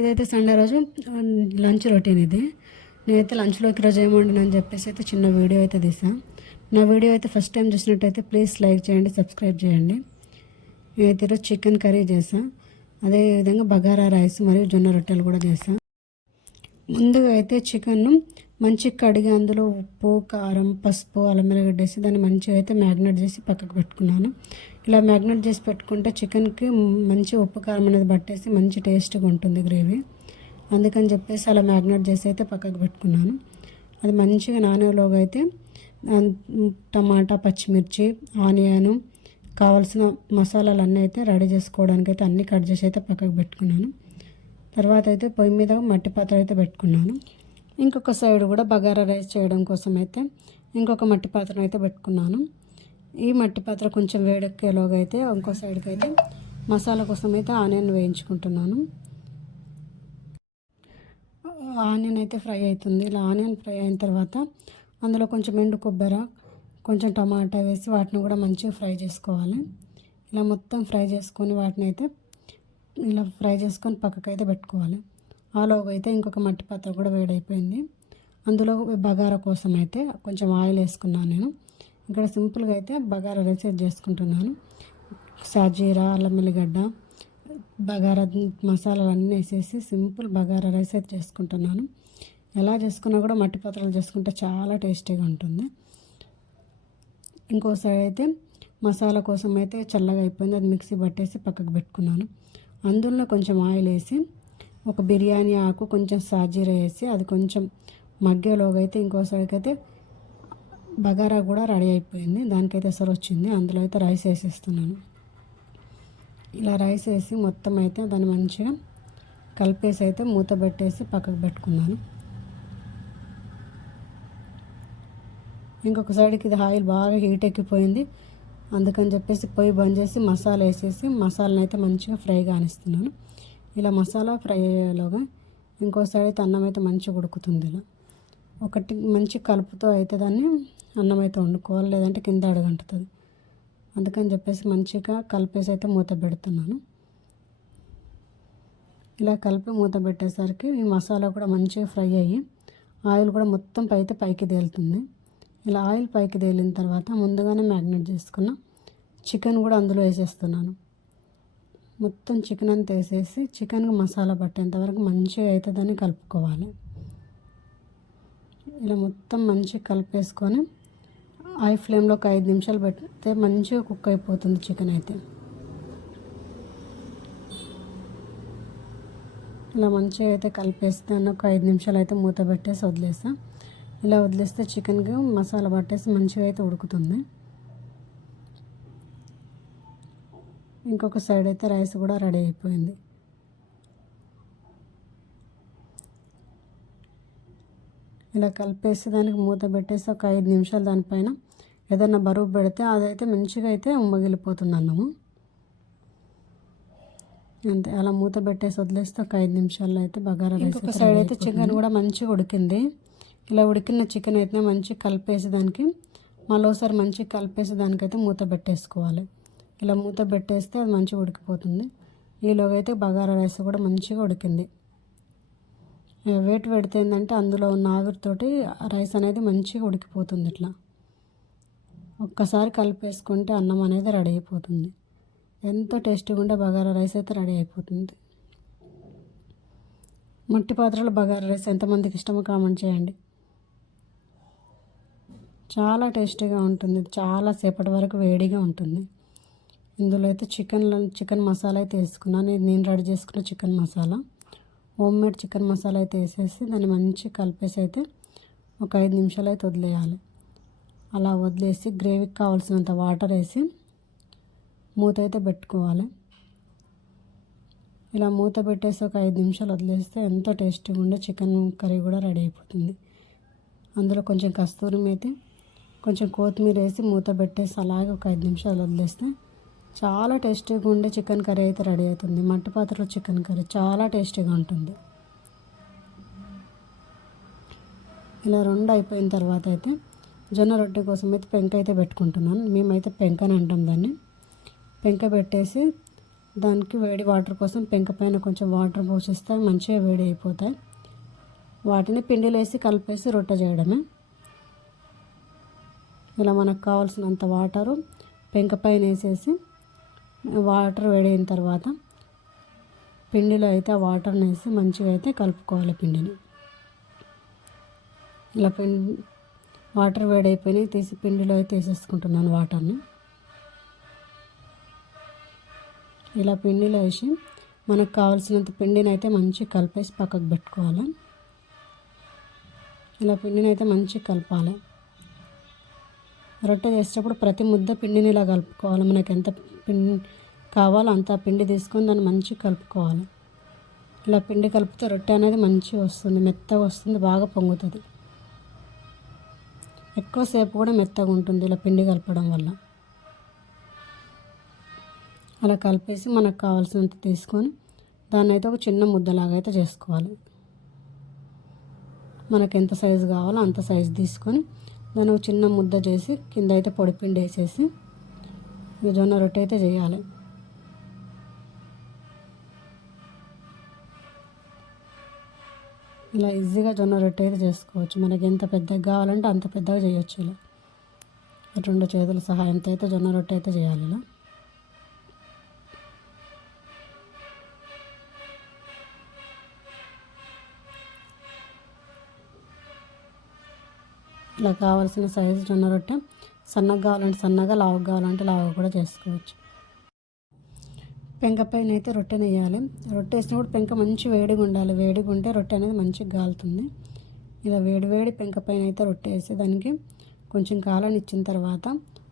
ఇదైతే సండే రోజు lunch routine ఇది. నేనైతే లంచ్లోకి రోజు ఏమండినా అని చెప్పేసి అయితే చిన్న వీడియో అయితే తీసాను నా వీడియో అయితే ఫస్ట్ టైం చూసినట్టయితే ప్లీజ్ లైక్ చేయండి సబ్స్క్రైబ్ చేయండి. నేనైతే ఈరోజు చికెన్ కర్రీ చేసాను అదేవిధంగా బగారా రైస్ మరియు జొన్న రొట్టెలు కూడా చేసాను ముందుగా అయితే చికెన్ను మంచిగా కడిగి అందులో ఉప్పు కారం పసుపు అల్లం వెల్లిగడ్డ వేసి దాన్ని మంచిగా అయితే మ్యాగ్నెట్ చేసి పక్కకు పెట్టుకున్నాను. ఇలా మ్యాగ్నెట్ చేసి పెట్టుకుంటే చికెన్కి మంచి ఉప్పు కారం అనేది పట్టేసి మంచి టేస్ట్గా ఉంటుంది గ్రేవీ. అందుకని చెప్పేసి అలా మ్యాగ్నెట్ చేసి అయితే పక్కకు పెట్టుకున్నాను. అది మంచిగా నానేలోగా అయితే టమాటా పచ్చిమిర్చి ఆనియన్ కావాల్సిన మసాలాలు అన్నీ అయితే రెడీ చేసుకోవడానికి అయితే అన్నీ కట్ చేసి అయితే పక్కకు పెట్టుకున్నాను. తర్వాత అయితే పొయ్యి మీద మట్టి పాత్ర అయితే పెట్టుకున్నాను. ఇంకొక సైడ్ కూడా బగారా రైస్ చేయడం కోసం అయితే ఇంకొక మట్టి పాత్ర అయితే పెట్టుకున్నాను. ఈ మట్టి పాత్ర కొంచెం వేడెక్కేలోగా అయితే ఇంకో సైడ్కి అయితే మసాలా కోసం అయితే ఆనియన్ వేయించుకుంటున్నాను. ఆనియన్ అయితే ఫ్రై అవుతుంది ఇలా ఆనియన్ ఫ్రై అయిన తర్వాత అందులో కొంచెం ఎండు కొబ్బరి కొంచెం టమాటా వేసి వాటిని కూడా మంచిగా ఫ్రై చేసుకోవాలి. ఇలా మొత్తం ఫ్రై చేసుకొని వాటిని అయితే ఇలా ఫ్రై చేసుకొని పక్కకైతే పెట్టుకోవాలి. ఆలోగా అయితే ఇంకొక మట్టి పాత్ర కూడా వేడైపోయింది. అందులో బగారా కోసం అయితే కొంచెం ఆయిల్ వేసుకున్నాను నేను. ఇక్కడ సింపుల్గా అయితే బగారా రైస్ చేసుకుంటున్నాను. సాజీరా అల్లం వెల్లిగడ్డ బగారా మసాలాలు అన్నీ వేసేసి సింపుల్ బగారా రైస్ అయితే చేసుకుంటున్నాను. ఎలా చేసుకున్నా కూడా మట్టి పాత్రలు చేసుకుంటే చాలా టేస్టీగా ఉంటుంది. ఇంకోసారి అయితే మసాలా కోసం అయితే చల్లగా అయిపోయింది. అది మిక్సీ పట్టేసి పక్కకు పెట్టుకున్నాను. అందులో కొంచెం ఆయిల్ వేసి ఒక బిర్యానీ ఆకు కొంచెం సాజీరా వేసి అది కొంచెం మగ్గేలోగా అయితే ఇంకో సైడ్కి అయితే బగారా కూడా రెడీ అయిపోయింది. దానికైతే అసలు వచ్చింది. అందులో అయితే రైస్ వేసేస్తున్నాను. ఇలా రైస్ వేసి మొత్తం అయితే దాన్ని మంచిగా కలిపేసి అయితే మూత పెట్టేసి పక్కకు పెట్టుకున్నాను. ఇంకొక సైడ్కి ఇది ఆయిల్ బాగా హీట్ ఎక్కిపోయింది. అందుకని చెప్పేసి పొయ్యి బంద్ చేసి మసాలా వేసేసి మసాలాని అయితే మంచిగా ఫ్రై కానిస్తున్నాను ఇలా మసాలా ఫ్రై అయ్యేలోగా ఇంకో సైడ్ అయితే అన్నం అయితే మంచిగా ఉడుకుతుంది ఇలా. ఒకటి మంచి కలుపుతో అయితే దాన్ని అన్నం అయితే వండుకోవాలి లేదంటే కింద అడగంటుతుంది. అందుకని చెప్పేసి మంచిగా కలిపేసి అయితే మూత పెడుతున్నాను. ఇలా కలిపి మూత పెట్టేసరికి ఈ మసాలా కూడా మంచిగా ఫ్రై అయ్యి ఆయిల్ కూడా మొత్తం పైతే పైకి తేలుతుంది. ఇలా ఆయిల్ పైకి తేలిన తర్వాత ముందుగానే మ్యాగ్నేట్ చేసుకున్న చికెన్ కూడా అందులో వేసేస్తున్నాను. మొత్తం చికెన్ అంతా వేసేసి చికెన్కి మసాలా పట్టేంత వరకు మంచిగా అవుతుందని కలుపుకోవాలి. ఇలా మొత్తం మంచిగా కలిపేసుకొని హై ఫ్లేమ్లో ఒక ఐదు నిమిషాలు పెడితే మంచిగా కుక్ అయిపోతుంది చికెన్ అయితే. ఇలా మంచిగా అయితే కలిపేసి దాన్ని ఒక ఐదు నిమిషాలు అయితే మూత పెట్టేసి వదిలేస్తాం ఇలా వదిలేస్తే చికెన్కి మసాలా పట్టేసి మంచిగా అయితే ఉడుకుతుంది. ఇంకొక సైడ్ అయితే రైస్ కూడా రెడీ అయిపోయింది. ఇలా కలిపేసి దానికి మూత పెట్టేసి ఒక ఐదు నిమిషాలు దానిపైన ఏదైనా బరువు పెడితే అదైతే మంచిగా అయితే ఉమ్మగిలిపోతుంది అన్నము. అంతే అలా మూత పెట్టేసి వదిలేస్తే ఒక ఐదు నిమిషాల్లో అయితే బగారా రైస్ ఒక సైడ్ అయితే చికెన్ కూడా మంచిగా ఉడికింది. ఇలా ఉడికిన చికెన్ అయితే మంచిగా కలిపేసి దానికి మరోసారి మంచిగా కలిపేసి దానికైతే మూత పెట్టేసుకోవాలి. ఇలా మూత పెట్టేస్తే అది మంచిగా ఉడికిపోతుంది. ఈలోగా అయితే బగారా రైస్ కూడా మంచిగా ఉడికింది. వేట్ పెడితే ఏంటంటే అందులో ఉన్న ఆవిరితోటి రైస్ అనేది మంచిగా ఉడికిపోతుంది ఇట్లా. ఒక్కసారి కలిపేసుకుంటే అన్నం అనేది రెడీ అయిపోతుంది. ఎంతో టేస్టీగా ఉండే బగారా రైస్ అయితే రెడీ అయిపోతుంది. మట్టి పాత్రలో బగారా రైస్ ఎంతమందికి ఇష్టమో కామెంట్ చేయండి. చాలా టేస్టీగా ఉంటుంది. చాలా సేపటి వరకు వేడిగా ఉంటుంది. ఇందులో అయితే చికెన్ చికెన్ మసాలా అయితే వేసుకున్నాను ఇది నేను రెడీ చేసుకున్న chicken masala. Home made chicken masala అయితే వేసేసి దాన్ని మంచిగా కలిపేసి అయితే ఒక ఐదు నిమిషాలు అయితే వదిలేయాలి. అలా వదిలేసి గ్రేవీకి కావాల్సినంత వాటర్ వేసి మూత అయితే పెట్టుకోవాలి. ఇలా మూత పెట్టేసి ఒక ఐదు నిమిషాలు వదిలేస్తే ఎంతో టేస్టీగా ఉండే చికెన్ కర్రీ కూడా రెడీ అయిపోతుంది. అందులో కొంచెం కస్తూరి అయితే కొంచెం కొత్తిమీర వేసి మూత పెట్టేసి అలాగే ఒక ఐదు నిమిషాలు వదిలేస్తే చాలా టేస్టీగా ఉండే చికెన్ కర్రీ అయితే రెడీ అవుతుంది. మట్టి పాత్రలో చికెన్ కర్రీ చాలా టేస్టీగా ఉంటుంది. ఇలా రెండు అయిపోయిన తర్వాత అయితే జొన్న రొట్టె కోసం అయితే పెంక అయితే పెట్టుకుంటున్నాను. మేమైతే పెంక అని అంటాం దాన్ని. పెంక పెట్టేసి దానికి వేడి వాటర్ కోసం పెంక పైన కొంచెం వాటర్ పోసిస్తే మంచిగా వేడి అయిపోతాయి. వాటిని పిండిలో వేసి కలిపేసి రొట్టె చేయడమే. ఇలా మనకు కావాల్సినంత వాటరు పెంక పైన వేసేసి వాటర్ వేడైన తర్వాత పిండిలో అయితే ఆ వాటర్ని వేసి మంచిగా అయితే కలుపుకోవాలి పిండిని. ఇలా పిండి వాటర్ వేడైపోయినాయి తీసి పిండిలో అయితే వేసేసుకుంటున్నాను వాటర్ని. ఇలా పిండిలో వేసి మనకు కావాల్సినంత పిండిని అయితే మంచిగా కలిపేసి పక్కకు పెట్టుకోవాలి. ఇలా పిండిని అయితే మంచిగా కలపాలి. రొట్టె చేసేటప్పుడు ప్రతి ముద్ద పిండిని ఇలా కలుపుకోవాలి. మనకి ఎంత పిండి కావాలో అంత పిండి తీసుకొని దాన్ని మంచిగా కలుపుకోవాలి. ఇలా పిండి కలిపితే రొట్టె అనేది మంచిగా వస్తుంది మెత్తగా వస్తుంది బాగా పొంగుతుంది. ఎక్కువసేపు కూడా మెత్తగా ఉంటుంది ఇలా పిండి కలపడం వల్ల. అలా కలిపేసి మనకు కావాల్సినంత తీసుకొని దాన్ని అయితే ఒక చిన్న ముద్దలాగా అయితే చేసుకోవాలి. మనకు ఎంత సైజు కావాలో అంత సైజు తీసుకొని దాని ఒక చిన్న ముద్ద చేసి కింద అయితే పొడిపిండి వేసేసి జొన్న రొట్టె అయితే చేయాలి. ఇలా ఈజీగా జొన్న రొట్టె అయితే చేసుకోవచ్చు. మనకి ఎంత పెద్దగా కావాలంటే అంత పెద్దగా చేయొచ్చు ఇలా. రెండు చేతుల సహాయంతో అయితే జొన్న రొట్టె అయితే చేయాలి ఇలా. ఇలా కావాల్సిన సైజు జొన్న రొట్టె సన్నగా కావాలంటే సన్నగా లావుగా కావాలంటే లావుగా కూడా చేసుకోవచ్చు. పెంక పైన అయితే రొట్టెని వేయాలి రొట్టె వేసినప్పుడు పెంక మంచి వేడిగా ఉండాలి. వేడిగా ఉంటే రొట్టె అనేది మంచిగా గాలుతుంది. ఇలా వేడి వేడి పెంక పైన అయితే రొట్టె వేసి దానికి కొంచెం కాలం ఇచ్చిన తర్వాత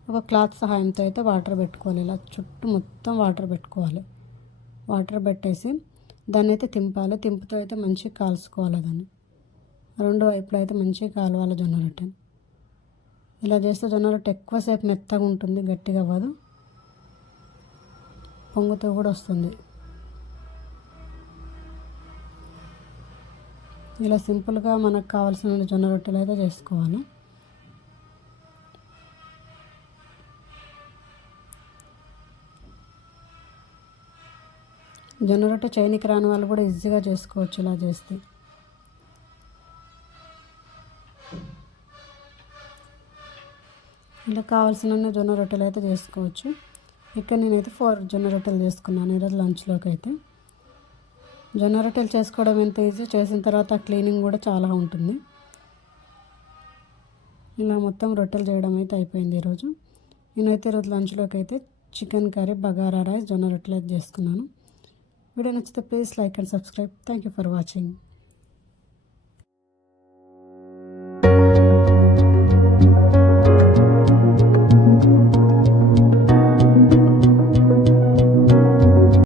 ఒక క్లాత్ సహాయంతో అయితే వాటర్ పెట్టుకోవాలి. ఇలా చుట్టూ మొత్తం వాటర్ పెట్టుకోవాలి. వాటర్ పెట్టేసి దాన్ని అయితే తింపాలి. తింపుతో అయితే మంచిగా కాల్చుకోవాలి దాన్ని. రెండు వైపులు అయితే మంచిగా కాలవాలి జొన్న రొట్టెని ఇలా చేస్తే జొన్న రొట్టె ఎక్కువసేపు మెత్తగా ఉంటుంది గట్టిగా అవ్వదు. పొంగుతో కూడా వస్తుంది. ఇలా సింపుల్గా మనకు కావాల్సిన జొన్న రొట్టెలు అయితే చేసుకోవాలి. జొన్న రొట్టె చైనీకి రాని వాళ్ళు కూడా ఈజీగా చేసుకోవచ్చు ఇలా చేస్తే. ఇలా కావాల్సిన జొన్న రొట్టెలు అయితే చేసుకోవచ్చు. ఇక్కడ నేనైతే ఫోర్ జొన్న రొట్టెలు చేసుకున్నాను ఈరోజు లంచ్లోకి అయితే. జొన్న రొట్టెలు చేసుకోవడం ఎంత ఈజీ చేసిన తర్వాత క్లీనింగ్ కూడా చాలా ఉంటుంది. ఇలా మొత్తం రొట్టెలు చేయడం అయితే అయిపోయింది ఈరోజు. నేనైతే ఈరోజు లంచ్లోకి అయితే చికెన్ కర్రీ బగారా రైస్ జొన్న రొట్టెలు అయితే చేసుకున్నాను. వీడియో నచ్చితే please like and subscribe. Thank you for watching.